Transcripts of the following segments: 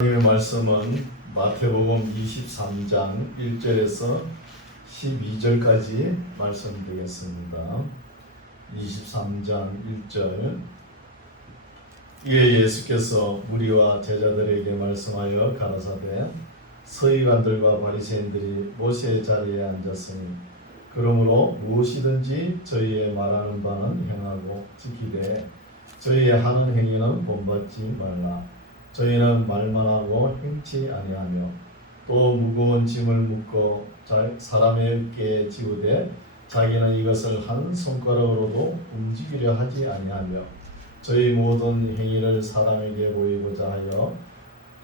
하나님의 말씀은 마태복음 23장 1절에서 12절까지 말씀드리겠습니다. 23장 1절. 이에 예수께서 무리와 제자들에게 말씀하여 가라사대 서기관들과 바리새인들이 모세의 자리에 앉았으니 그러므로 무엇이든지 저희의 말하는 바는 행하고 지키되 저희의 하는 행위는 본받지 말라. 저희는 말만 하고 행치 아니하며 또 무거운 짐을 묶어 사람의 어깨에 지우되 자기는 이것을 한 손가락으로도 움직이려 하지 아니하며 저희 모든 행위를 사람에게 보이고자 하여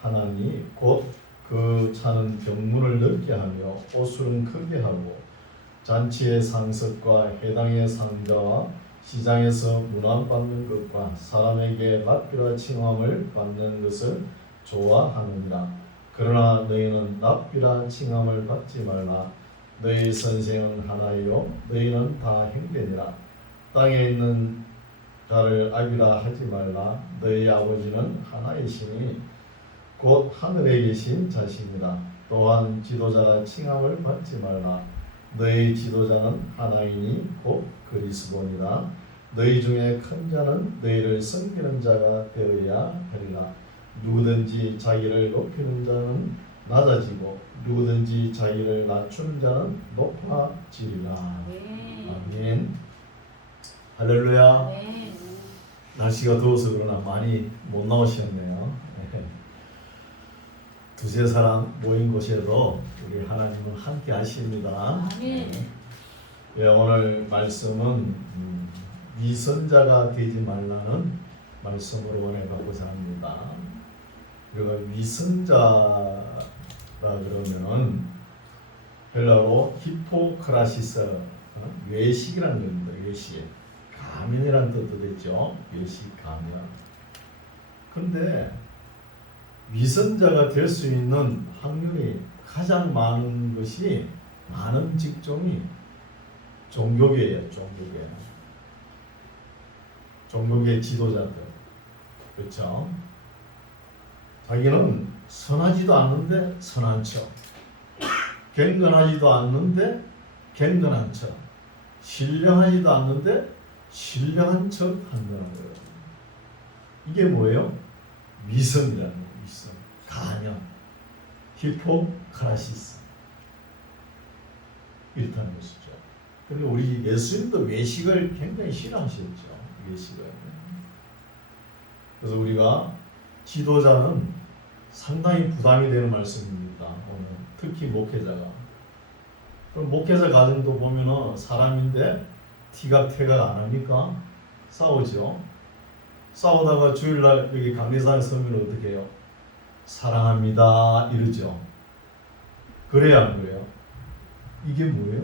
하나니 곧 그 차는 병문을 넓게 하며 옷술은 크게 하고 잔치의 상석과 해당의 상자와 시장에서 문안받는 것과 사람에게 납비라 칭함을 받는 것을 좋아하느니라. 그러나 너희는 납비라 칭함을 받지 말라. 너희 선생은 하나이요 너희는 다 형제니라. 땅에 있는 자를 아비라 하지 말라. 너희 아버지는 하나이시니 곧 하늘에 계신 자시니라. 또한 지도자라 칭함을 받지 말라. 너희 지도자는 하나이니 곧 그리스도니라. 너희 중에 큰 자는 너희를 섬기는 자가 되어야 하리라. 누구든지 자기를 높이는 자는 낮아지고 누구든지 자기를 낮추는 자는 높아지리라. 아멘. 할렐루야. 날씨가 더워서 그러나 많이 못 나오셨네요. 두세 사람 모인 곳에도 우리 하나님은 함께 하십니다. 오늘 말씀은 위선자가 되지 말라는 말씀으로 원해가고자 합니다. 우리가 위선자라 그러면 헬라어로 히포크라시스, 외식이라는 겁니다. 외식, 가면이라는 뜻도 되죠. 외식, 가면. 근데 위선자가 될 수 있는 확률이 가장 많은 것이 많은 직종이 종교계예요. 종교계 지도자들, 그렇죠? 자기는 선하지도 않는데 선한 척, 경건하지도 않는데 경건한 척, 신령하지도 않는데 신령한 척 한다는 거예요. 이게 뭐예요? 위선이라는 거예요. 위선, 가면, 히포크라시스, 이렇다는 것이죠. 그런데 우리 예수님도 외식을 굉장히 싫어하셨죠. 외식을. 그래서 우리가 지도자는 상당히 부담이 되는 말씀입니다. 오늘 특히 목회자가. 그럼 목회자 가정도 보면은 사람인데 티각태각 안 합니까? 싸우죠. 싸우다가 주일날 여기 강대상에 서면 어떻게 해요? 사랑합니다 이러죠. 그래야 안 그래요? 이게 뭐예요?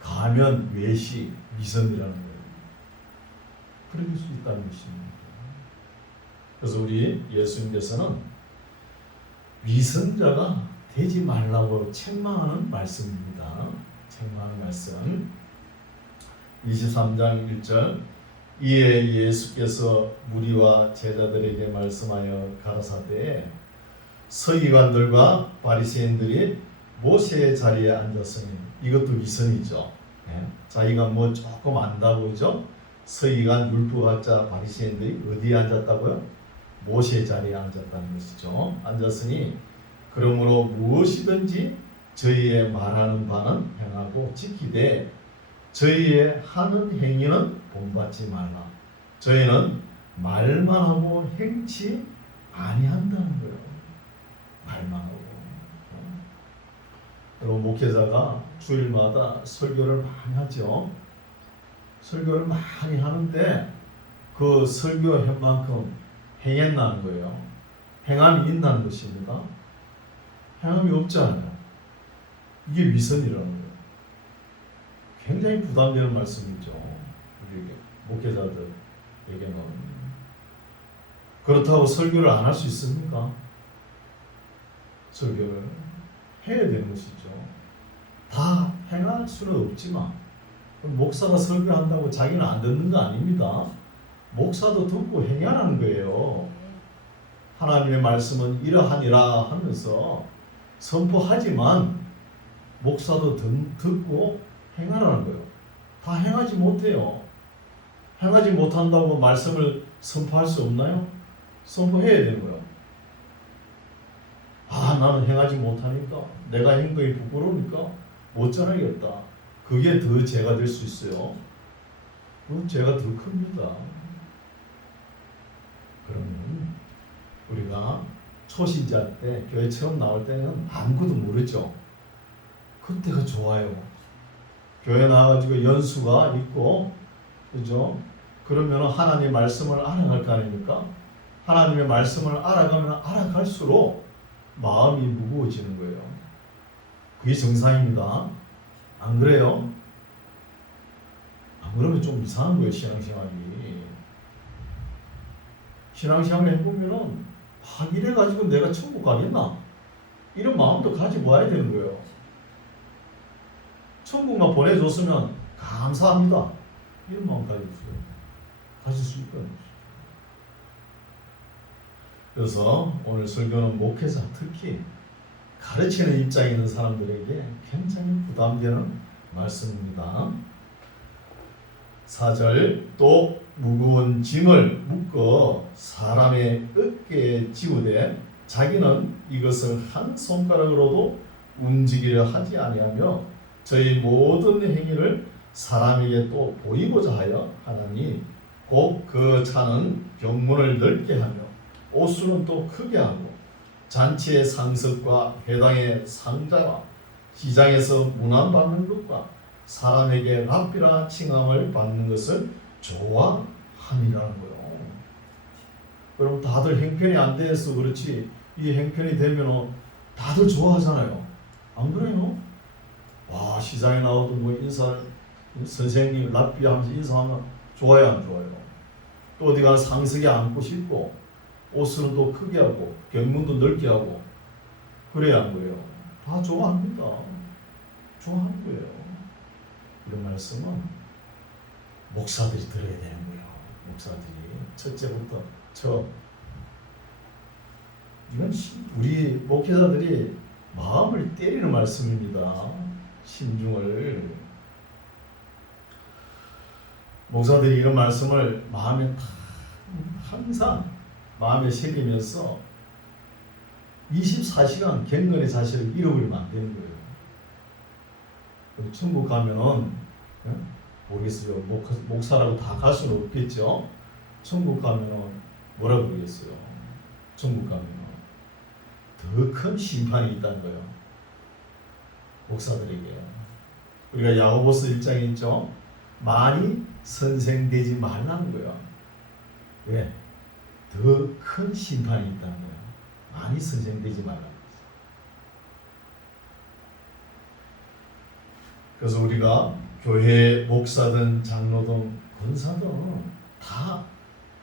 가면, 외식, 위선이라는 거예요. 그럴 수 있다는 것입니다. 그래서 우리 예수님께서는 위선자가 되지 말라고 책망하는 말씀입니다. 책망하는 말씀. 23장 1절. 이에 예수께서 무리와 제자들에게 말씀하여 가라사대 서기관들과 바리새인들이 모세의 자리에 앉았으니, 이것도 위선이죠. 자기가 뭐 조금 안다고, 그죠? 서기관, 율법학자, 바리새인들이 어디에 앉았다고요? 모세의 자리에 앉았다는 것이죠. 앉았으니 그러므로 무엇이든지 저희의 말하는 바는 행하고 지키되 저희의 하는 행위는 본받지 말라. 저희는 말만 하고 행치 아니한다는 거예요. 말만 하고. 여러분, 목회자가 주일마다 설교를 많이 하죠. 설교를 많이 하는데 그 설교한 만큼 행했나는 거예요. 행함이 있나는 것입니다. 행함이 없잖아요. 이게 위선이라는 거예요. 굉장히 부담되는 말씀이죠. 우리에게, 목회자들에게는. 그렇다고 설교를 안 할 수 있습니까? 설교를 해야 되는 것이죠. 다 행할 수는 없지만, 목사가 설교한다고 자기는 안 듣는 거 아닙니다. 목사도 듣고 행하라는 거예요. 하나님의 말씀은 이러하니라 하면서 선포하지만 목사도 듣고 행하라는 거예요. 다 행하지 못해요. 행하지 못한다고 말씀을 선포할 수 없나요? 선포해야 되는 거예요. 나는 행하지 못하니까, 내가 행동이 부끄러우니까 못 전하겠다. 그게 더 죄가 될 수 있어요. 그건 죄가 더 큽니다. 그러면 우리가 초신자 때, 교회 처음 나올 때는 아무것도 모르죠. 그때가 좋아요. 교회 나와가지고 연수가 있고, 그죠? 그러면 하나님의 말씀을 알아갈 거 아닙니까? 하나님의 말씀을 알아가면 알아갈수록 마음이 무거워지는 거예요. 그게 정상입니다. 안 그래요? 안 그러면 좀 이상한 거예요, 신앙생활이. 신앙생활을 해보면은, 이래가지고 내가 천국 가겠나? 이런 마음도 가지고 와야 되는 거예요. 천국만 보내줬으면 감사합니다. 이런 마음 가질 수 있거든요. 그래서 오늘 설교는 목회자, 특히 가르치는 입장에 있는 사람들에게 굉장히 부담되는 말씀입니다. 4절, 또 무거운 짐을 묶어 사람의 어깨에 지우되 자기는 이것을 한 손가락으로도 움직이려 하지 아니하며 저희 모든 행위를 사람에게 또 보이고자 하여 하나니 곧 그 차는 병문을 넓게 하며 옷수는 또 크게 하고 잔치의 상석과 회당의 상자와 시장에서 문안받는 것과 사람에게 랍비라 칭함을 받는 것을 좋아함이라는 거예요. 그럼 다들 행편이 안 돼서 그렇지, 이 행편이 되면 다들 좋아하잖아요. 안 그래요? 시장에 나와도 뭐 인사, 선생님 랍비 하면서 인사하면 좋아요, 안 좋아요? 또 어디 가서 상석에 앉고 싶고, 옷을 또 크게 하고 견문도 넓게 하고, 그래야 안 그래요? 다 좋아합니다. 좋아하는 거예요. 이런 말씀은 목사들이 들어야 되는 거예요. 목사들이 첫째부터 이건 우리 목회자들이 마음을 때리는 말씀입니다. 신중을. 목사들이 이런 말씀을 마음에 항상 마음에 새기면서 24시간 경건의 자세를 잃어버리면 안 되는 거예요. 천국 가면은, 모르겠어요. 목사라고 다 갈 수는 없겠죠. 천국 가면은 뭐라 그러겠어요. 천국 가면은 더 큰 심판이 있다는 거예요. 목사들에게. 우리가 야고보서 1장에 있죠. 많이 선생되지 말라는 거예요. 왜? 더 큰 심판이 있다는 거예요. 많이 선생되지 말라는 거예요. 그래서 우리가 교회 목사든 장로든 권사든 다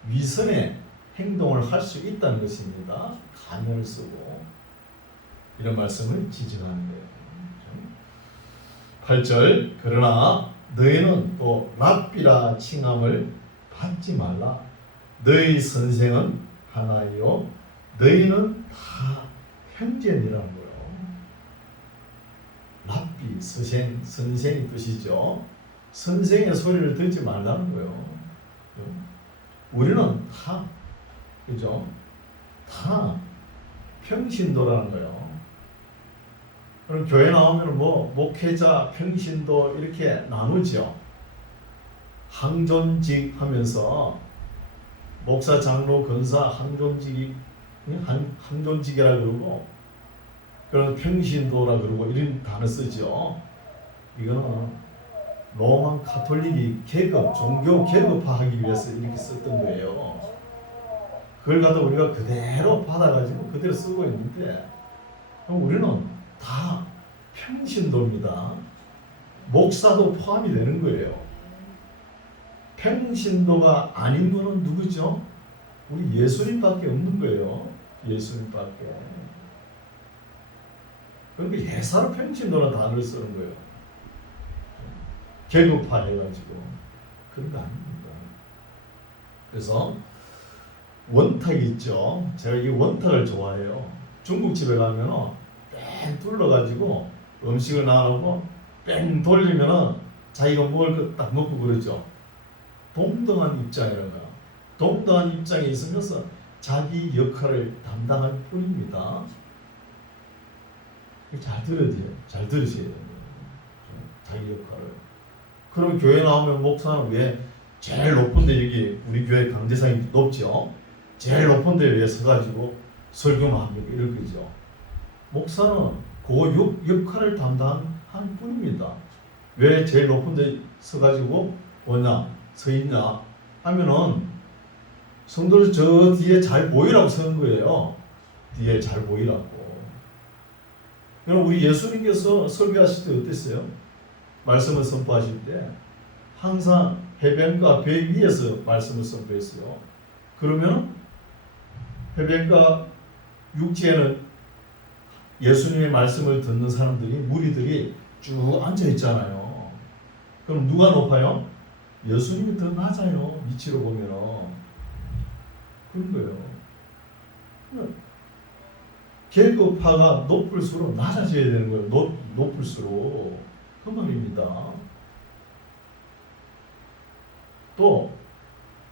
위선의 행동을 할 수 있다는 것입니다. 가면을 쓰고 이런 말씀을 지적하는 거예요. 8절, 그러나 너희는 또 랍비라 칭함을 받지 말라. 너희 선생은 하나이요 너희는 다 형제니라는 거예요. 랍비, 선생이 뜻이죠. 선생의 소리를 듣지 말라는 거예요. 우리는 다, 그죠? 다 평신도라는 거예요. 그럼 교회 나오면 목회자, 평신도 이렇게 나누죠. 항존직 하면서 목사, 장로, 권사, 항존직이라 그러고, 그런 평신도라 그러고 이런 단어 쓰죠. 이거는 로만 카톨릭이 종교 계급화하기 위해서 이렇게 썼던 거예요. 그걸 갖다 우리가 그대로 받아가지고 그대로 쓰고 있는데, 그럼 우리는 다 평신도입니다. 목사도 포함이 되는 거예요. 평신도가 아닌 분은 누구죠? 우리 예수님밖에 없는 거예요. 예수님밖에. 그러니까 예사로 평신도라는 단어를 쓰는 거예요. 계급화 해가지고. 그런 거 아닙니다. 그래서 원탁이 있죠. 제가 이 원탁을 좋아해요. 중국집에 가면은 뺑 둘러가지고 음식을 나누고 뺑 돌리면은 자기가 먹을 거 딱 먹고 그러죠. 동등한 입장이라는 거야. 동등한 입장에 있으면서 자기 역할을 담당할 뿐입니다. 잘 들어야 돼요. 잘 들으셔야 돼요. 자기 역할을. 그럼 교회 나오면 목사는 왜 제일 높은 데, 여기 우리 교회 강대상이 높죠. 제일 높은 데 위에 서가지고 설교만 합니까? 이럴 거죠. 목사는 그 역할을 담당한 뿐입니다. 왜 제일 높은 데 서가지고 서 있냐 하면은 성도들 저 뒤에 잘 보이라고 서는 거예요. 뒤에 잘 보이라고. 여러분, 우리 예수님께서 설교하실 때 어땠어요? 말씀을 선포하실 때 항상 해변가 배 위에서 말씀을 선포했어요. 그러면 해변가 육지에는 예수님의 말씀을 듣는 사람들이, 무리들이 쭉 앉아 있잖아요. 그럼 누가 높아요? 예수님이 더 낮아요. 위치로 보면. 그런 거예요. 계급파가 높을수록 낮아져야 되는 거예요. 높을수록. 그 말입니다. 또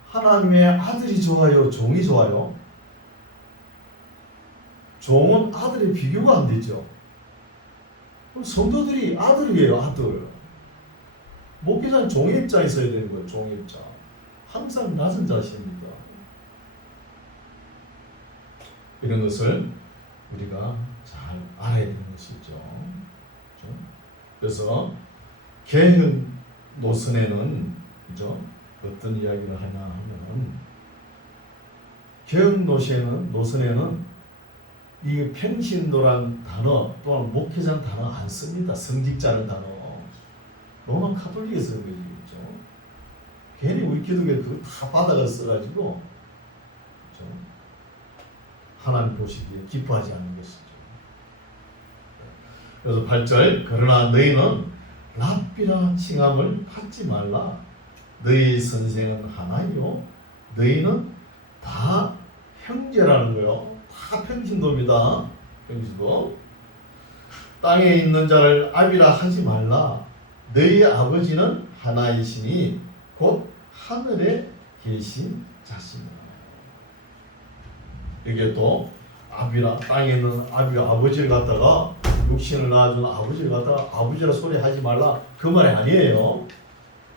하나님의 아들이 좋아요? 종이 좋아요? 종은 아들의 비교가 안 되죠. 성도들이 아들이에요. 아들. 목회자는 종의 입장에 있어야 되는 거예요. 종의 입장. 항상 낮은 자세입니다. 이런 것을 우리가 잘 알아야 되는 것이죠. 그렇죠? 그래서 개혁 노선에는, 그죠? 어떤 이야기를 하냐 하면은, 개혁 노선에는 이 평신도란 단어 또한 목회자는 단어 안 씁니다. 성직자는 단어. 로마 카톨릭에 쓰는 거지, 그렇죠? 괜히 우리 기독교에 그거 다 받아가 써가지고, 그렇죠? 하나님 보시기에 기뻐하지 않는 것이죠. 그래서 8절, 그러나 너희는 랍비라 칭함을 받지 말라. 너희 선생은 하나요. 너희는 다 형제라는 거요. 다 평신도입니다. 평신도. 땅에 있는 자를 아비라 하지 말라. 너희 아버지는 하나이시니 곧 하늘에 계신 자신이라. 이게 또 아비라, 땅에 있는 아버지를 갖다가, 육신을 낳아준 아버지를 갖다가 아버지라 소리 하지 말라, 그 말이 아니에요.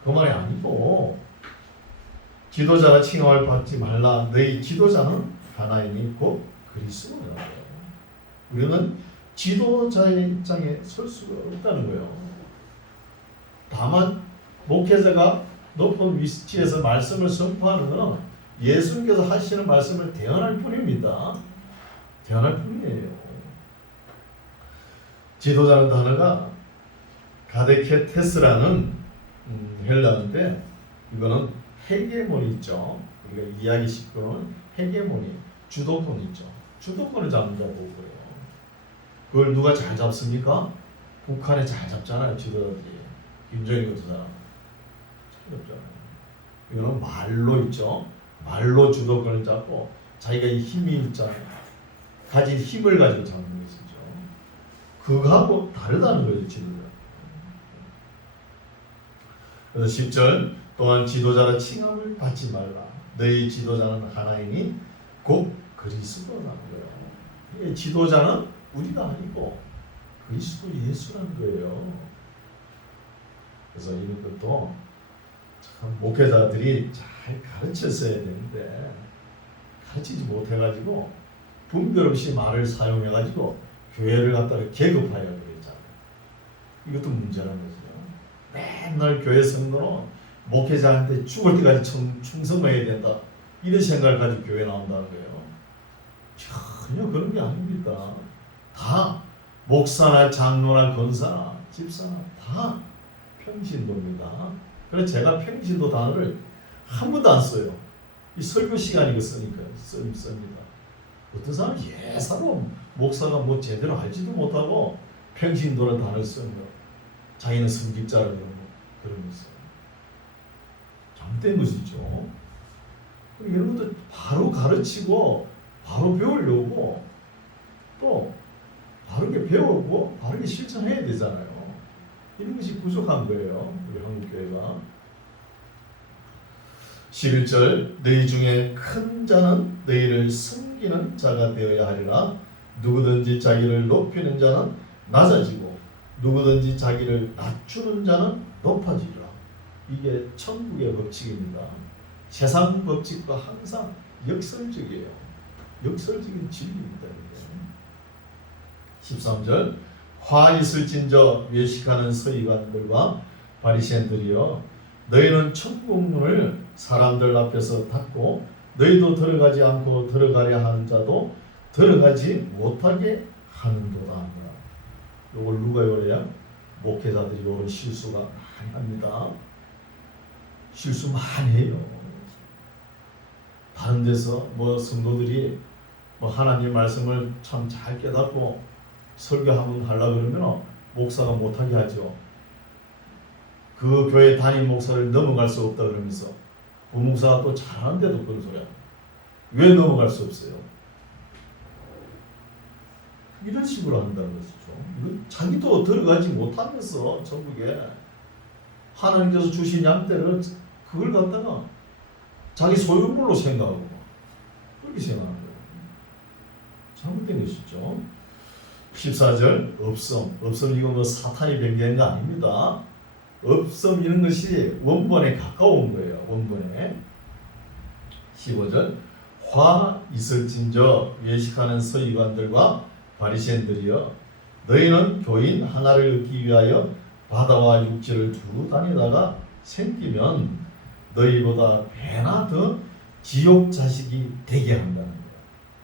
그 말이 아니고, 지도자라 칭함을 받지 말라. 너희 지도자는 하나이니 곧 그리스도라. 우리는 지도자의 입장에 설 수가 없다는 거예요. 다만 목회자가 높은 위치에서 말씀을 선포하는 것은 예수님께서 하시는 말씀을 대언할 뿐입니다. 대언할 뿐이에요. 지도자는 단어가 가데케테스라는 헬라어인데, 이거는 헤게모니 있죠. 우리가 이야기 식구는 헤게모니, 주도권 있죠. 주도권을 잡는 자고 그래요. 그걸 누가 잘 잡습니까? 북한에 잘 잡잖아요. 지도자들이. 김정일 같은 사람 잘 잡잖아요. 이거는 말로 있죠. 말로 주도권을 잡고 자기가 이 힘이 있잖아요. 가진 힘을 가지고 잡는 것이죠. 그거하고 다르다는 거예요. 지도자. 그래서 10절, 또한 지도자라 칭함을 받지 말라. 너희 지도자는 하나이니 곧 그리스도라는 거예요. 지도자는 우리가 아니고 그리스도 예수라는 거예요. 그래서 이런 것도 참 목회자들이 잘 가르쳤어야 되는데 가르치지 못해가지고 분별 없이 말을 사용해가지고 교회를 갖다가 계급하여 그랬잖아요. 이것도 문제라는 거죠. 맨날 교회 성도는 목회자한테 죽을 때까지 충성해야 된다, 이런 생각을 가지고 교회 나온다는 거예요. 전혀 그런 게 아닙니다. 다 목사나 장로나 권사나 집사나 다 평신도입니다. 그래서 제가 평신도 단어를 한 번도 안 써요. 이 설교 시간이고 쓰니까 씁니다. 어떤 사람은 예사로 목사가 뭐 제대로 알지도 못하고 평신도라는 단어를 쓰는 거, 자기는 성직자라고 그런 거 있어요. 잘못된 것이죠. 이런 것도 바로 가르치고 바로 배우려고 또 바르게 배우고 바르게 실천해야 되잖아요. 이런 것이 부족한 거예요. 우리 한국교회가. 11절 너희 중에 큰 자는 너희를 섬기는 자가 되어야 하리라. 누구든지 자기를 높이는 자는 낮아지고 누구든지 자기를 낮추는 자는 높아지리라. 이게 천국의 법칙입니다. 세상 법칙과 항상 역설적이에요. 역설적인 진리입니다. 13절 화 있을진저 외식하는 서기관들과 바리새인들이여 너희는 천국문을 사람들 앞에서 닫고 너희도 들어가지 않고 들어가려 하는 자도 들어가지 못하게 하는도다. 이걸 누가 요래야? 목회자들이 이런 실수가 많이 합니다. 실수 많이 해요. 다른 데서 성도들이 하나님 말씀을 참 잘 깨닫고 설교하면 하려고 그러면 목사가 못하게 하죠. 그 교회 담임 목사를 넘어갈 수 없다 그러면서 그 목사가 또 잘하는데도 그런 소리야. 왜 넘어갈 수 없어요? 이런 식으로 한다는 것이죠. 이건 자기도 들어가지 못하면서 전국에 하나님께서 주신 양떼를 그걸 갖다가 자기 소유물로 생각하고 그렇게 생각하는 거예요. 잘못된 것이죠. 14절 업섬 이거 사탄이 변개한 거 아닙니다. 업섬 이런 것이 원본에 가까운 거예요. 원본에. 15절 화 있을진저 외식하는 서기관들과 바리새인들이여 너희는 교인 하나를 얻기 위하여 바다와 육지를 두루 다니다가 생기면 너희보다 배나 더 지옥 자식이 되게 한다는 거예요.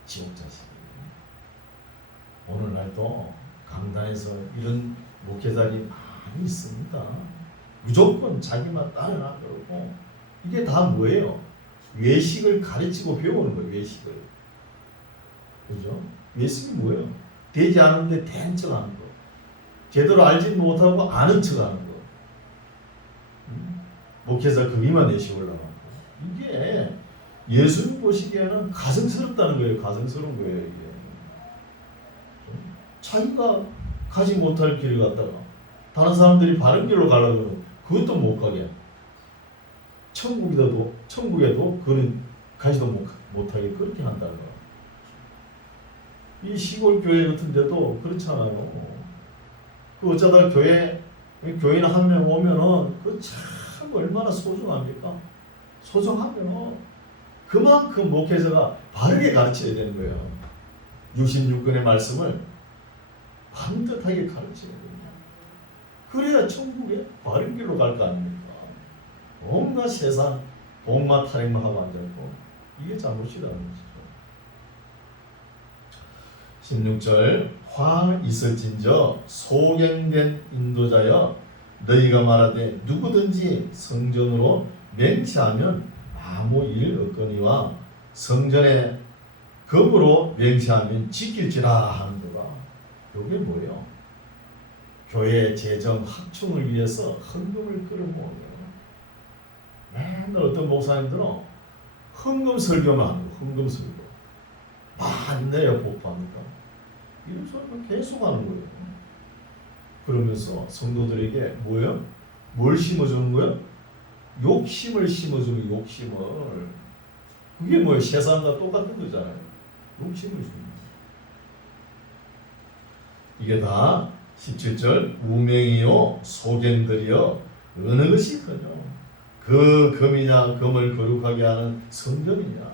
지옥 자식이. 오늘날도 강단에서 이런 목회자들이 많이 있습니다. 무조건 자기만 따르라 그러고 이게 다 뭐예요? 외식을 가르치고 배우는 거예요. 외식을. 그죠? 외식이 뭐예요? 되지 않은데 된 척하는 거. 제대로 알지 못하고 아는 척하는 거. 목회자 거기만 내시 올라가고. 이게 예수님 보시기에는 가증스럽다는 거예요. 가증스러운 거예요. 이게. 자기가 가지 못할 길을 갔다가 다른 사람들이 바른 길로 가려고 하면 그것도 못 가게. 천국에도 그는 가지도 못하게 그렇게 한다는 거예요. 이 시골 교회 같은 데도 그렇잖아요. 그 어쩌다 교인 한 명 오면은 그 참 얼마나 소중합니까? 소중하면 그만큼 목회자가 바르게 가르쳐야 되는 거예요. 66권의 말씀을 반듯하게 가르쳐야 됩니다. 그래야 천국에 바른 길로 갈 거 아닙니까? 온갖 세상 복마 탈행만 하고 앉아있고 이게 잘못이라는 것이죠. 16절 화 있을진저 소경된 인도자여 너희가 말하되 누구든지 성전으로 맹세하면 아무 일 없거니와 성전에 검으로 맹세하면 지킬지라 하는도다. 이게 뭐예요? 교회 재정 확충을 위해서 헌금을 끌어모으는 맨날 어떤 목사님들은 헌금 설교만 하고 헌금 설교 많이 내야 복받니까 이런 소리만 계속 하는 거예요. 그러면서 성도들에게 뭐예요? 뭘 심어주는 거예요? 욕심을 심어주는 욕심을. 그게 뭐예요? 세상과 똑같은 거잖아요. 욕심을 주는 거예요. 이게 다 17절 우명이요 소견들이여 어느 것이 크냐 그 금이냐 금을 거룩하게 하는 성전이냐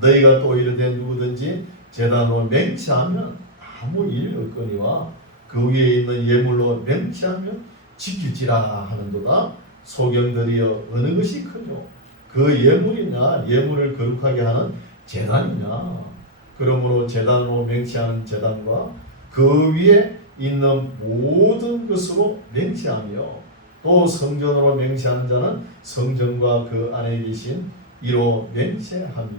너희가 또 이르되 누구든지 제단으로 맹세하면 아무 일 없거니와 그 위에 있는 예물로 맹세하면 지킬지라 하는도다. 소경들이여 어느 것이 크뇨 그 예물이냐 예물을 거룩하게 하는 제단이냐 그러므로 제단으로 맹세하는 제단과 그 위에 있는 모든 것으로 맹세하며 또 성전으로 맹세하는 자는 성전과 그 안에 계신 이로 맹세하며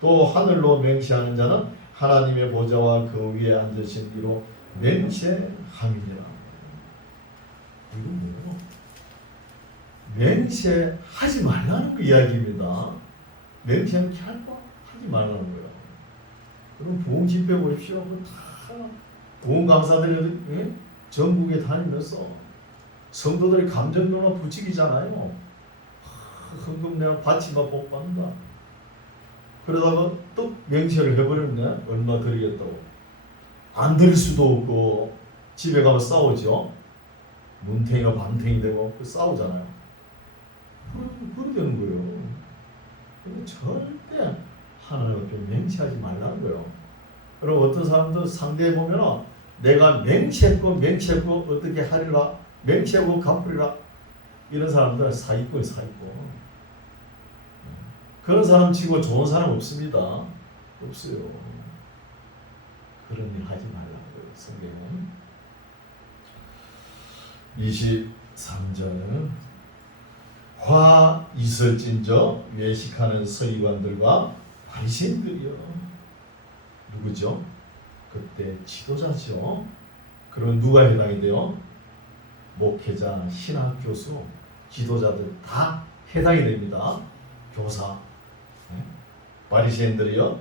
또 하늘로 맹세하는 자는 하나님의 보좌와 그 위에 앉으신 이로 맹세함이니라. 이건 뭐예요? 맹세하지 말라는 그 이야기입니다. 맹세는 결코 하지 말라는 거예요. 그럼 부흥 집회 보십시오. 다 부흥 강사들이 예? 전국에 다니면서 성도들이 감정변화 부치기잖아요. 헌금 내가 받지마 복 받는다. 그러다가 또 맹세를 해버렸네. 얼마 드리겠다고. 안 드릴 수도 없고 집에 가면 싸우죠. 문탱이가 밤탱이 되고 싸우잖아요. 그렇게 되는 거예요. 근데 절대 하나님 앞에 맹세하지 말라는 거예요. 그리고 어떤 사람들 상대해 보면 내가 맹세했고 어떻게 하리라, 맹세하고 갚으리라, 이런 사람들 사기꾼. 그런 사람 치고 좋은 사람 없습니다. 없어요. 그런 일 하지 말라고요. 성경은 23절 화 있을진저 외식하는 서기관들과 바리새인들이요. 누구죠? 그때 지도자죠. 그럼 누가 해당이 돼요? 목회자, 신학 교수, 지도자들 다 해당이 됩니다. 교사. 바리새인들이요.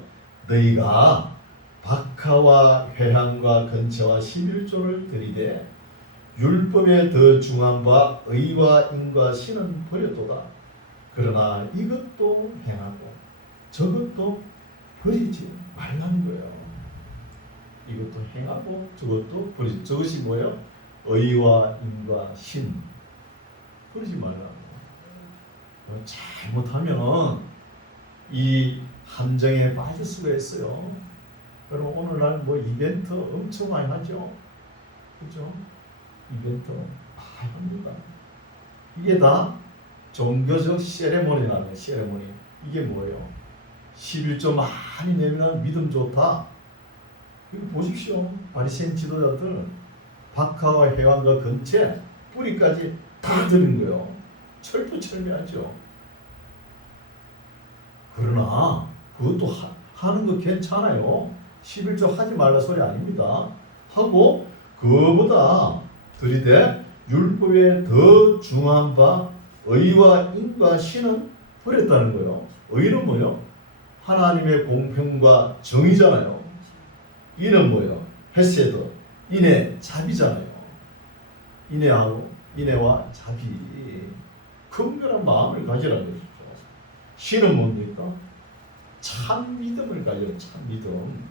너희가 박하와 회향과 건채와 11조를 들이되 율법에 더 중한 바 의와 인과 신은 버렸도다. 그러나 이것도 행하고 저것도 버리지 말라는 거예요. 이것도 행하고 저것도 버리지. 저것이 뭐예요? 의와 인과 신. 버리지 말라는 거예요. 잘못하면 이 함정에 빠질 수가 있어요. 여러분 오늘날 뭐 이벤트 엄청 많이 하죠. 그죠? 이벤트 많이 합니다. 이게 다 종교적 세레모니라는 거예요. 세레모니. 이게 뭐예요? 11조 많이 내면 믿음 좋다. 이거 보십시오. 바리새인 지도자들 박하와 회관과 건채 뿌리까지 다 드린 거예요. 철두철미하죠. 그러나 그것도 하는 거 괜찮아요. 11조 하지 말라 소리 아닙니다. 하고 그거보다 들이대 율법에 더 중한 바 의와 인과 신은 버렸다는 거예요. 의는 뭐예요? 하나님의 공평과 정의잖아요. 이는 뭐예요? 헤세드, 인애, 자비잖아요. 인애와 자비, 긍휼한 마음을 가지라는 것이죠. 신은 뭡니까? 참 믿음을 가져요. 참 믿음.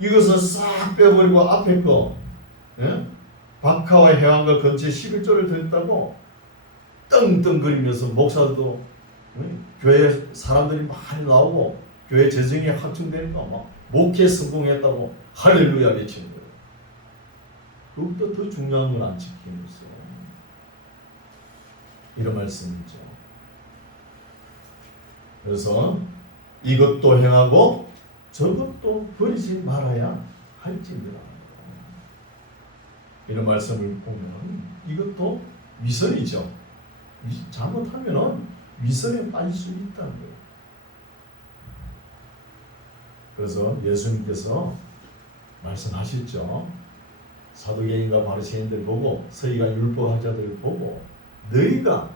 이것을 싹 빼버리고 앞에 거, 예? 박하와 회관과 건채 11조를 드렸다고 떵떵거리면서 목사들도 교회 사람들이 많이 나오고 교회 재정이 확충되니까 막 목회 성공했다고 할렐루야 외치는 거예요. 그것보다 더 중요한 건 안 지키고 있어요. 이런 말씀이죠. 그래서 이것도 행하고 저것도 버리지 말아야 할지니라. 이런 말씀을 보면 이것도 위선이죠. 잘못하면 위선에 빠질 수 있다는 거예요. 그래서 예수님께서 말씀하셨죠. 사두개인과 바리새인들 보고 서기관 율법학자들 보고 너희가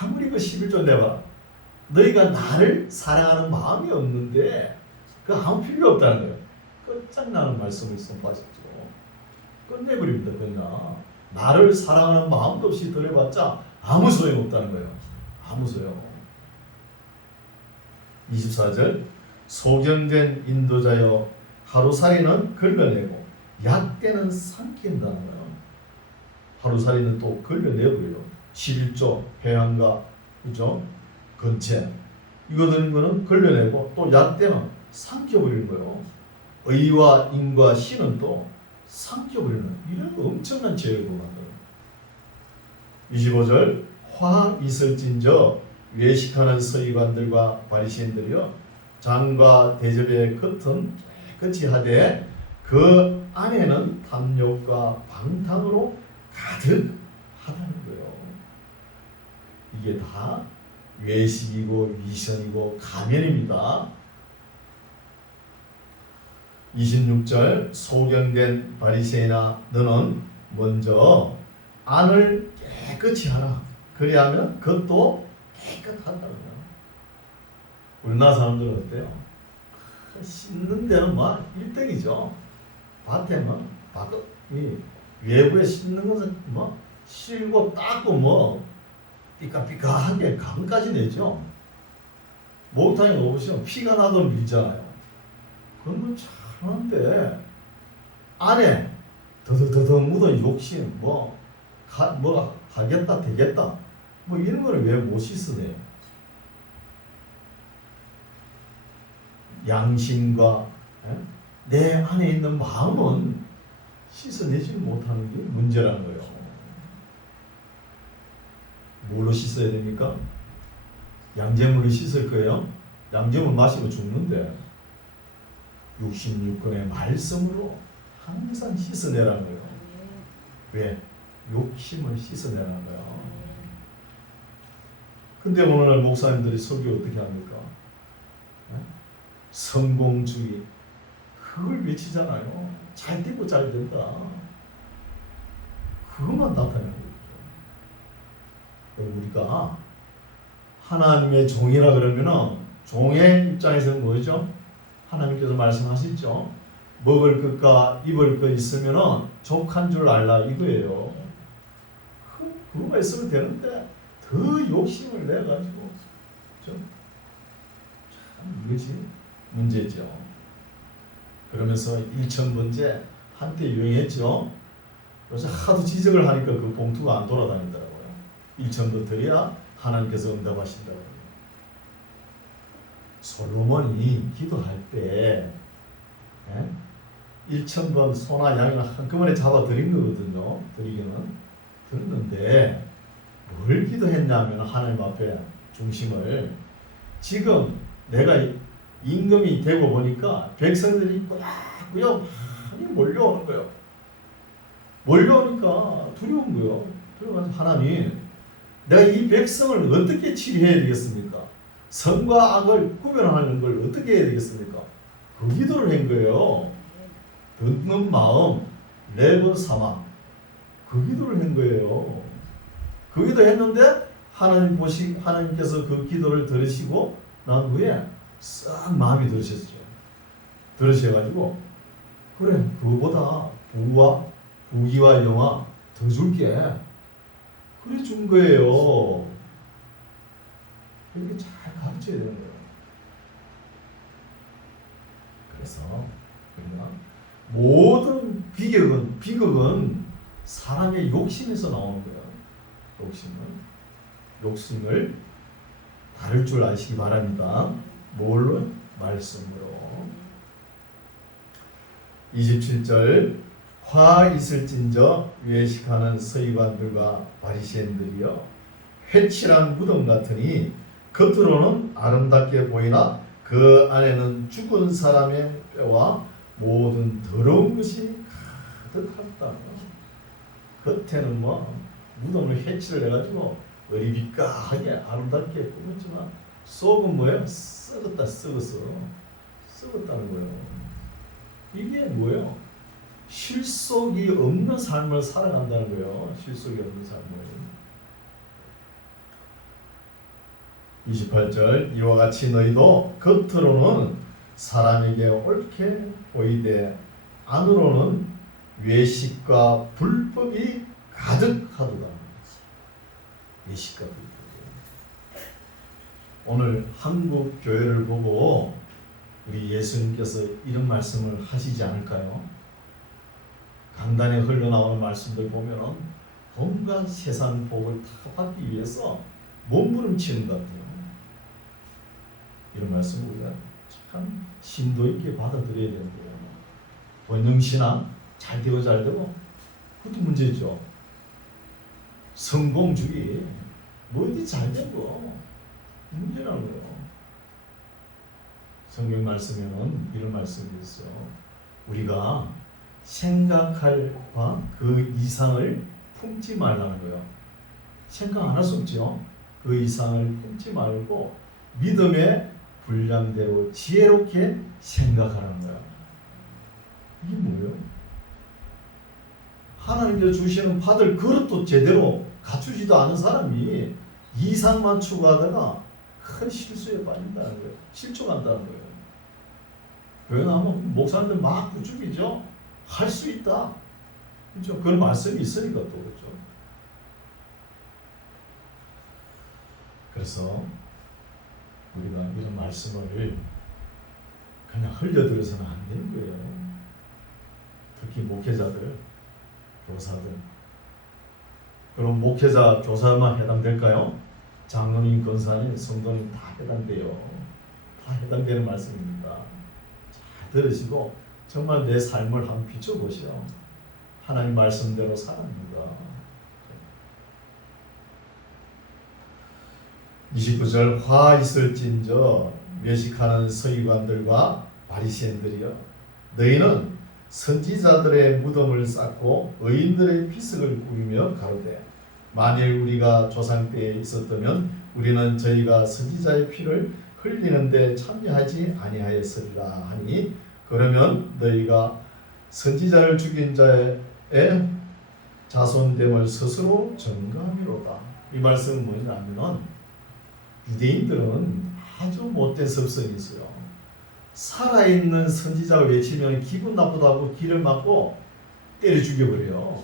아무리 그 11조 내봐 너희가 나를 사랑하는 마음이 없는데 그 아무 필요 없다는 거예요. 끝장나는 말씀을 선포하셨죠. 끝내버립니다. 그냥 나를 사랑하는 마음도 없이 들어봤자 아무 소용없다는 거예요. 아무 소용. 24절 소경된 인도자여 하루살이는 걸러내고 약대는 삼킨다는 거예요. 하루살이는 또 걸러내버려요. 11조 회향과 그죠? 건채 이거 드는 거는 걸러내고 또 약대는 삼켜버리는 거예요. 의와 인과 신은 또 삼켜버리는 이런 엄청난 죄를 범한다. 25절 화 있을진저 외식하는 서기관들과 바리새인들이여 잔과 대접의 겉은 깨끗이 하되 그 안에는 탐욕과 방탕으로 가득하다는 거예요. 이게 다 외식이고 위선이고 가면입니다. 26절 소경된 바리새인아 너는 먼저 안을 깨끗이 하라. 그리하면 그것도 깨끗하다는 거예요. 우리나라 사람들은 어때요? 씻는 데는 뭐 1등이죠. 밭에 뭐 이 외부에 씻는 것은 뭐 실고 닦고 뭐 삐까삐까하게 감까지 내죠. 목욕탕에 넣으시면 피가 나도 밀잖아요. 그런 건 잘하는데 안에 더덕더덕 묻은 욕심 뭐 하겠다 되겠다 뭐 이런 거를 왜 못 씻어내요? 양심과 내 안에 있는 마음은 씻어내지 못하는 게 문제라는 거예요. 뭘로 씻어야 됩니까? 양재물로 씻을 거예요. 양재물 마시면 죽는데 66권의 말씀으로 항상 씻어내라는 거예요. 왜? 욕심을 씻어내라는 거예요. 근데 오늘날 목사님들이 설교 어떻게 합니까? 성공주의 그걸 외치잖아요. 잘 되고 잘 된다. 그것만 나타내는 거죠. 우리가 하나님의 종이라 그러면은 종의 입장에서는 뭐죠? 하나님께서 말씀하셨죠. 먹을 것과 입을 것 있으면은 족한 줄 알라 이거예요. 그거가 있으면 되는데 더 욕심을 내 가지고 참 이것이 문제죠. 그러면서 일천번제 한때 유행했죠. 그래서 하도 지적을 하니까 그 봉투가 안 돌아다니더라고요. 일천번 드려야 하나님께서 응답하신다고. 솔로몬이 기도할 때 1,000번 소나 양이나 한꺼번에 잡아 드린 거거든요. 드리기는 들었는데 뭘 기도했냐면 하나님 앞에 중심을 지금 내가 임금이 되고 보니까 백성들이 꾸역꾸역 많이 몰려오는 거예요. 몰려오니까 두려운 거예요. 그래서 하나님 내가 이 백성을 어떻게 치료해야 되겠습니까? 선과 악을 구별하는 걸 어떻게 해야 되겠습니까? 그 기도를 한 거예요. 듣는 마음, 레버 사망. 그 기도를 한 거예요. 그 기도 했는데 하나님께서 그 기도를 들으시고 난 후에 싹 마음이 들으셨죠. 들으셔가지고 그래 그거보다 부귀와 영화 더 줄게. 그래 준 거예요. 이렇게 잘 가르쳐야 되는 거예요. 그래서 우리가 모든 비극은 사람의 욕심에서 나오는 거예요. 욕심을 다룰 줄 아시기 바랍니다. 뭘로? 말씀으로. 27절 화 있을진저 외식하는 서기관들과 바리새인들이여 회칠한 무덤 같으니 겉으로는 아름답게 보이나 그 안에는 죽은 사람의 뼈와 모든 더러운 것이 가득하다. 겉에는 무덤을 해치를 해가지고 어리비까하게 아름답게 꾸몄지만 속은 뭐예요? 썩었다는 거예요. 이게 뭐예요? 실속이 없는 삶을 살아간다는 거예요. 실속이 없는 삶을. 28절 이와 같이 너희도 겉으로는 사람에게 옳게 보이되 안으로는 외식과 불법이 가득하도다. 외식과 불법. 오늘 한국 교회를 보고 우리 예수님께서 이런 말씀을 하시지 않을까요? 강단에 흘러나오는 말씀들 보면은 온갖 세상 복을 다 받기 위해서 몸부림치는 것 같아요. 이런 말씀을 우리가 참 심도 있게 받아들여야 되는 거예요. 번영신앙 잘 되고 그것도 문제죠. 성공주의 어디 잘 되고 문제라는 거예요. 성경 말씀에는 이런 말씀이 있어요. 우리가 생각할 바 그 이상을 품지 말라는 거예요. 생각 안 할 수 없죠. 그 이상을 품지 말고 믿음의 분량대로 지혜롭게 생각하라는 거예요. 이게 뭐예요? 하나님께서 주시는 받을 그릇도 제대로 갖추지도 않은 사람이 이상만 추구하다가 큰 실수에 빠진다는 거예요. 실족한다는 거예요. 왜냐하면 목사님들 막 부추기죠. 할 수 있다. 그렇죠? 그런 말씀이 있으니까 또 그렇죠. 그래서 우리가 이런 말씀을 그냥 흘려들어서는 안 되는 거예요. 특히 목회자들, 교사들. 그럼 목회자, 교사만 해당될까요? 장로님, 권사님, 성도님 다 해당돼요. 다 해당되는 말씀입니다. 잘 들으시고 정말 내 삶을 한번 비춰보시오. 하나님 말씀대로 살아갑니다. 29절 화 있을진저 멸식하는 서기관들과 바리새인들이여 너희는 선지자들의 무덤을 쌓고 의인들의 비석을 꾸미며 가로되 만일 우리가 조상 때에 있었다면 우리는 저희가 선지자의 피를 흘리는데 참여하지 아니하였으리라 하니 그러면 너희가 선지자를 죽인 자의 자손됨을 스스로 증거함이로다. 이 말씀은 뭐냐면은 유대인들은 아주 못된 습성이 있어요. 살아있는 선지자가 외치면 기분 나쁘다고 길을 막고 때려 죽여버려요.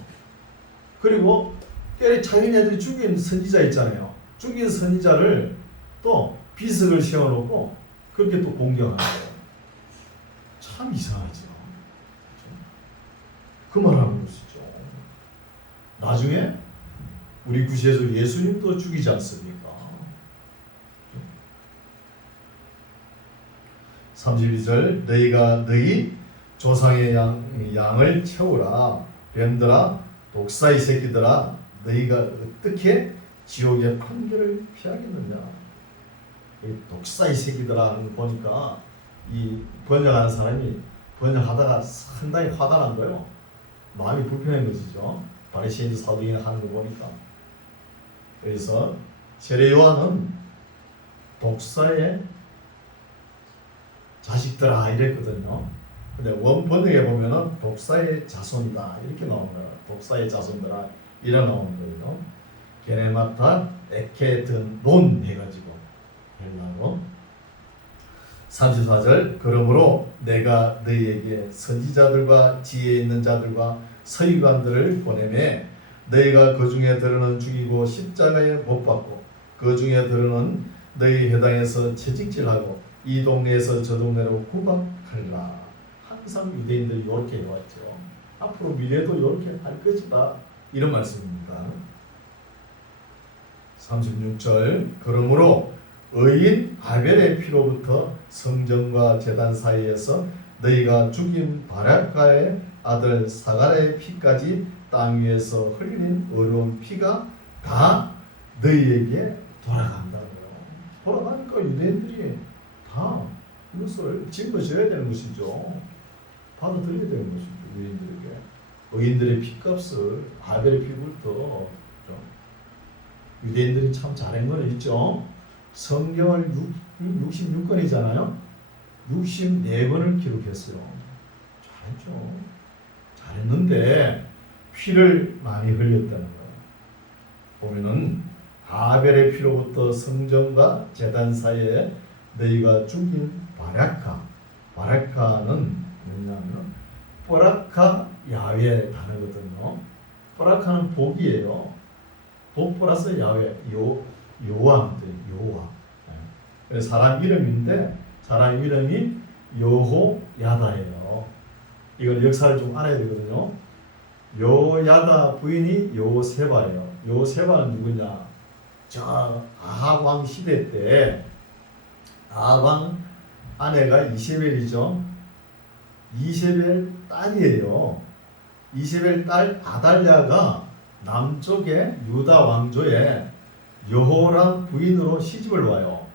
그리고 자기네들이 죽인 선지자 있잖아요. 죽인 선지자를 또 비석을 세워놓고 그렇게 또 공경하는 거예요. 참 이상하죠. 그 말하는 것이죠. 나중에 우리 구시에서 예수님도 죽이지 않습니까? 32절 너희가 너희 조상의 양을 채우라. 뱀들아 독사의 새끼들아 너희가 어떻게 지옥의 판결을 피하겠느냐. 이 독사의 새끼들아 하는 거 보니까 이 번역하는 사람이 번역하다가 상당히 화가 난 거예요. 마음이 불편한 것이죠. 바리새인 사도행전 하는 거 보니까. 그래서 세례 요한은 독사의 자식들아 이랬거든요. 근데 원번역에 보면은 독사의 자손이다 이렇게 나옵니다. 독사의 자손들아 이래 나오는 거예요. 게네마타 에케드논 해가지고 헬라로. 34절 그러므로 내가 너희에게 선지자들과 지혜 있는 자들과 서기관들을 보내매 너희가 그 중에 들어는 죽이고 십자가에 못 박고 그 중에 들어는 너희 회당에서 채찍질하고 이 동네에서 저 동네로 구박하리라. 항상 유대인들이 이렇게 해왔죠. 앞으로 미래도 이렇게 할 것이다. 이런 말씀입니다. 36절 그러므로 의인 아벨의 피로부터 성전과 제단 사이에서 너희가 죽인 바락가의 아들 사가랴의 피까지 땅 위에서 흘린 어려운 피가 다 너희에게 돌아간다고요. 돌아가니까 유대인들이 다 이것을 짊어져야 되는 것이죠. 받아들여야 되는 것이죠. 유대인들에게. 의인들의 피값을 아벨의 피부터 유대인들이 참 잘한 건 있죠. 성경을 66권이잖아요. 64권을 기록했어요. 잘했죠. 잘했는데 피를 많이 흘렸다는 거. 보면은 아벨의 피로부터 성전과 제단 사이에 너희가 죽인 바라카는 뭐냐면 보라카 야훼 단어거든요. 보라카는 복이에요. 복 플러스 야훼 요와. 그래서 사람 이름인데 사람 이름이 여호야다예요. 이걸 역사를 좀 알아야 되거든요. 여호야다 부인이 여호세바예요. 여호세바는 누구냐? 저 아합 왕 시대 때 아합 왕 아내가 이세벨이죠. 이세벨 딸이에요. 이세벨 딸 아달랴가 남쪽의 유다 왕조에 여호람 부인으로 시집을 와요.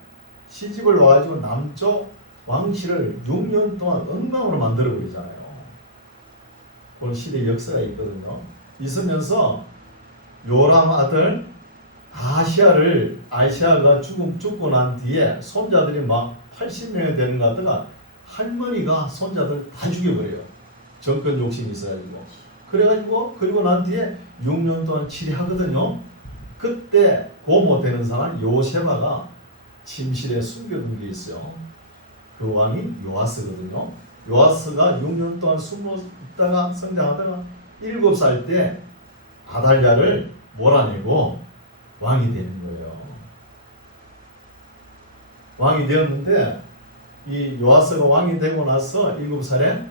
시집을 와가지고 남쪽 왕실을 6년 동안 엉망으로 만들어 버리잖아요. 그런 시대 역사가 있거든요. 있으면서 요람 아들 아시아가 죽고 난 뒤에 손자들이 막 80명이 되는 것 같다가 할머니가 손자들 다 죽여버려요. 정권 욕심이 있어가지고. 그래가지고 그리고 난 뒤에 6년 동안 치리하거든요. 그때 고모 되는 사람 요세바가 침실에 숨겨둔 게 있어요. 그 왕이 요아스거든요. 요아스가 6년 동안 숨어 있다가 성장하다가 7살 때 아달랴를 몰아내고 왕이 되는 거예요. 왕이 되었는데 이 요아스가 왕이 되고 나서 7살에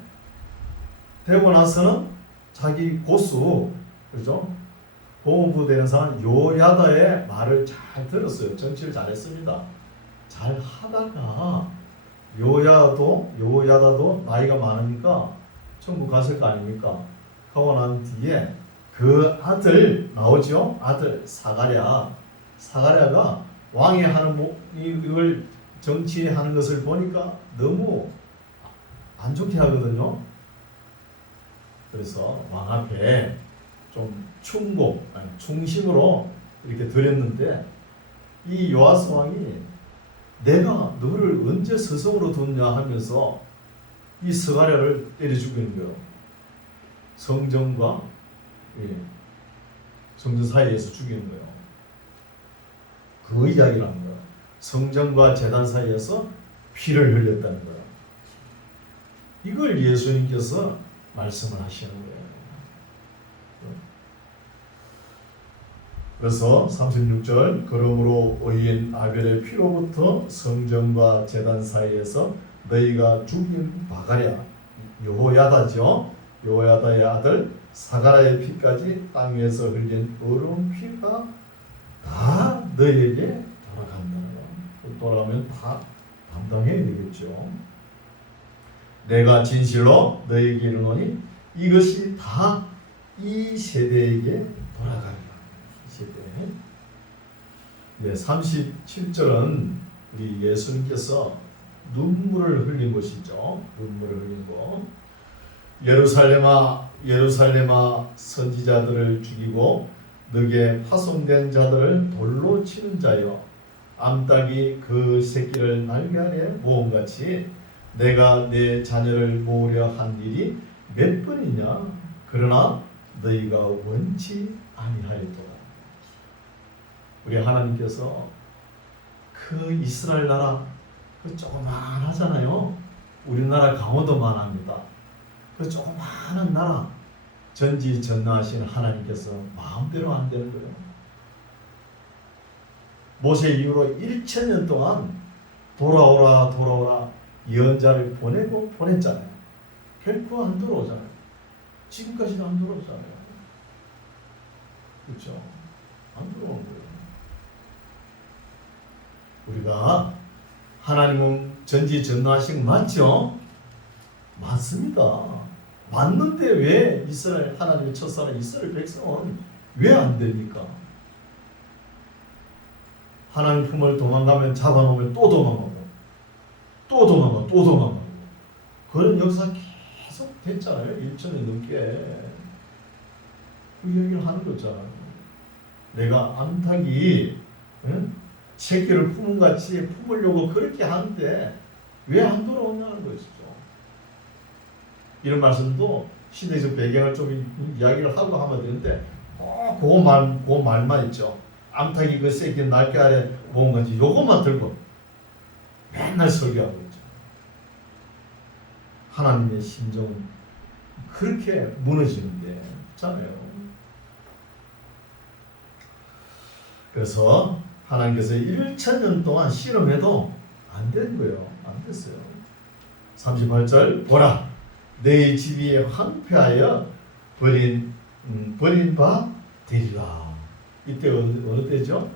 되고 나서는 자기 고수, 그죠? 고문부 되는 사람 요야다의 말을 잘 들었어요. 정치를 잘했습니다. 잘 하다가 요야다도 나이가 많으니까 천국 갔을 거 아닙니까? 하고 난 뒤에 그 아들 나오죠? 아들 사가랴가 왕이 하는 이걸 정치하는 것을 보니까 너무 안 좋게 하거든요. 그래서 왕 앞에 좀 충심으로 이렇게 드렸는데 이 요아스 왕이 내가 너를 언제 서성으로 뒀냐 하면서 이 스가랴를 때려 죽이는 거예요. 성전과 성전 사이에서 죽이는 거예요. 그 이야기를 하는 거예요. 성전과 제단 사이에서 피를 흘렸다는 거예요. 이걸 예수님께서 말씀을 하시는 거예요. 그래서 36절 그러므로 의인 아벨의 피로부터 성전과 제단 사이에서 너희가 죽인 바가랴 여호야다죠. 여호야다의 아들 사가랴의 피까지 땅 위에서 흘린 어려운 피가 다 너희에게 돌아간다는 거예요. 돌아가면 다 담당해야 되겠죠. 내가 진실로 너희에게 이르노니 이것이 다 이 세대에게 돌아가리라. 네, 37절은 우리 예수님께서 눈물을 흘린 것이죠. 눈물을 흘린 것. 예루살렘아 선지자들을 죽이고 너게 파송된 자들을 돌로 치는 자여 암탉이 그 새끼를 날개 아래 모음같이 내가 내 자녀를 모으려 한 일이 몇 번이냐 그러나 너희가 원치 아니하였도다. 우리 하나님께서 그 이스라엘 나라 그 조그만하잖아요. 우리나라 강호도만 합니다. 그 조그만한 나라 전지전능하신 하나님께서 마음대로 안 되는 거예요. 모세 이후로 1000년 동안 돌아오라 예언자를 보냈잖아요. 결코 안 돌아오잖아요. 지금까지도 안 돌아오잖아요. 그렇죠? 안 돌아오는 거예요. 우리가 하나님은 전지전능하신 맞죠? 맞습니다. 맞는데 왜 이스라엘 하나님의 첫사랑 이스라엘 백성은 왜 안 됩니까? 하나님 품을 도망가면 잡아놓으면 또 도망가고 그런 역사 계속 됐잖아요. 1000년 넘게 그 얘기를 하는 거잖아요. 내가 암탉이 새끼를 품은같이 품으려고 그렇게 하는데 왜 안 돌아오냐는 것이죠. 이런 말씀도 시대적 배경을 좀 이야기를 하고 하면 되는데 그 말만 있죠. 암탉이 그 새끼 날개 아래 모은 건지 요것만 들고 맨날 설교하고 있죠. 하나님의 심정은 그렇게 무너지는데 있잖아요. 그래서 하나님께서 1000년 동안 실험해도 안 된 거예요. 안 됐어요. 38절 보라 내 집이 황폐하여 버린 바 되리라. 이때 어느 때죠?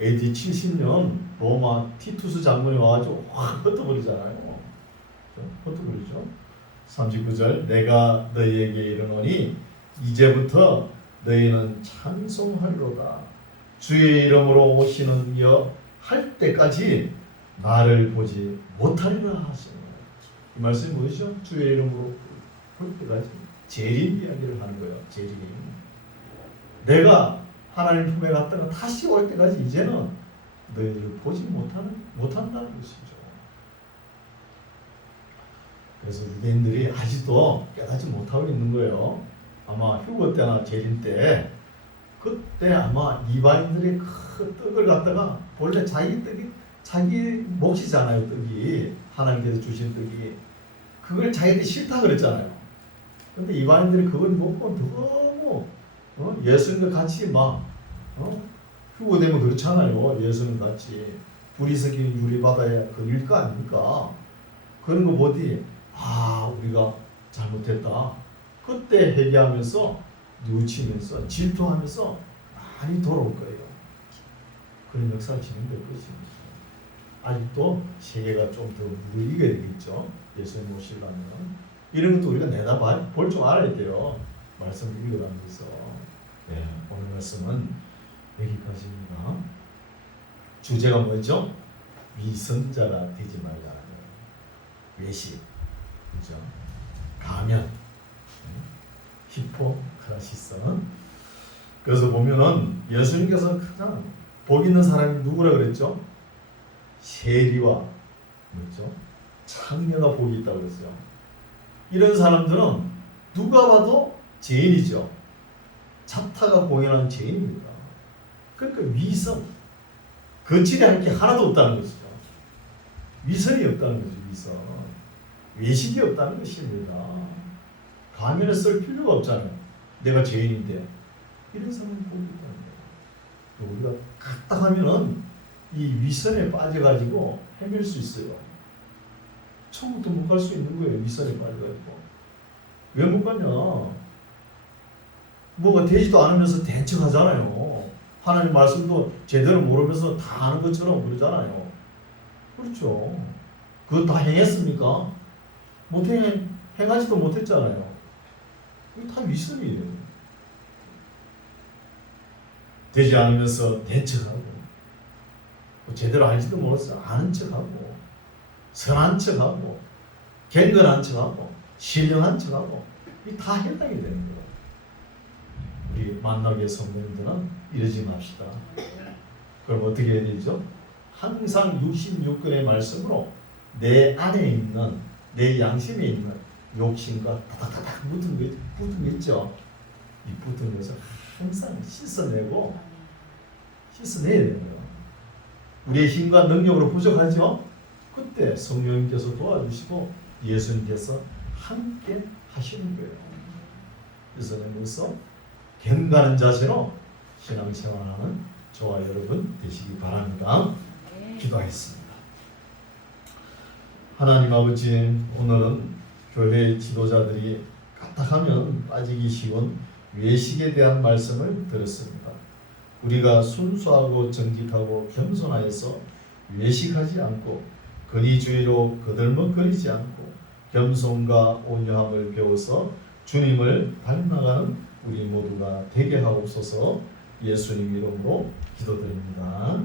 AD 70년 로마 티투스 장군이 와가지고 확 흩어버리잖아요. 흩어버리죠. 39절 내가 너희에게 이르노니 이제부터 너희는 찬송하리로다. 주의 이름으로 오시는 이여 할 때까지 나를 보지 못하리라 하시는 거예요. 이 말씀이 뭐죠? 주의 이름으로 볼 때까지 재림 이야기를 하는 거예요. 재림. 내가 하나님 품에 갔다가 다시 올 때까지 이제는 너희를 보지 못한다는 것이죠. 그래서 유대인들이 아직도 깨닫지 못하고 있는 거예요. 아마 휴거 때나 재림 때 그때 아마 이방인들이 그 떡을 갖다가 본래 자기 떡이 자기 몫이잖아요. 떡이 하나님께서 주신 떡이 그걸 자기들이 싫다 그랬잖아요. 근데 이방인들이 그걸 먹고 너무 예수님과 같이 막 휴고되면 그렇잖아요. 예수님 같이 불이 섞인 유리바다에 걸릴 거 아닙니까? 그런 거 보디 우리가 잘못했다. 그때 회개하면서 뉘우치면서 질투하면서 많이 돌아올 거예요. 그런 역사가 진행될 것입니다. 아직도 세계가 좀 더 무르익어야 되겠죠. 예수님 오시려면 이런 것도 우리가 내다볼 줄 알아야 돼요. 말씀을 읽어가면서. 네, 오늘 말씀은 여기까지입니다. 주제가 뭐죠? 위선자가 되지 말라는 거예요. 외식, 그죠? 가면, 히포크라시스. 그래서 보면은 예수님께서 가장 복 있는 사람이 누구라 그랬죠? 세리와 뭐죠? 창녀가 복이 있다고 그랬어요. 이런 사람들은 누가 봐도 죄인이죠. 자타가 공연한 죄인입니다. 그러니까 위선, 거칠이 할 게 하나도 없다는 것이죠. 위선이 없다는 거죠. 위선, 외식이 없다는 것입니다. 가면을 쓸 필요가 없잖아요. 내가 죄인인데 이런 사람이 복이 있다는 거예요. 우리가 까딱하면은 이 위선에 빠져가지고 헤맬 수 있어요. 처음부터 못 갈 수 있는 거예요. 위선에 빠져가지고. 왜 못 가냐? 뭐가 되지도 않으면서 대척하잖아요. 하나님 말씀도 제대로 모르면서 다 아는 것처럼 그러잖아요. 그렇죠. 그거 다 행했습니까? 행하지도 못했잖아요. 이거 다 위선이에요. 되지 않으면서 대척하고 제대로 알지도 몰라서 아는 척하고 선한 척하고 경건한 척하고 신령한 척하고 이 다 해당이 되는 거예요. 우리 만나게 성도님들은 이러지 맙시다. 그럼 어떻게 해야 되죠? 항상 66권의 말씀으로 내 안에 있는 내 양심에 있는 욕심과 다닥다닥 붙은 거 있죠? 이 붙은 것을 항상 씻어내야 되는 거예요. 우리의 힘과 능력으로 부족하죠? 그때 성령님께서 도와주시고 예수님께서 함께 하시는 거예요. 그래서 그래서 경건한 자세로 신앙생활하는 저와 여러분 되시기 바랍니다. 기도하겠습니다. 하나님 아버지, 오늘은 교회 지도자들이 까딱하면 빠지기 쉬운 외식에 대한 말씀을 들었습니다. 우리가 순수하고 정직하고 겸손하여서 외식하지 않고 건의주의로 거들먹거리지 않고 겸손과 온유함을 배워서 주님을 닮아가는 우리 모두가 되게 하옵소서. 예수님 이름으로 기도드립니다.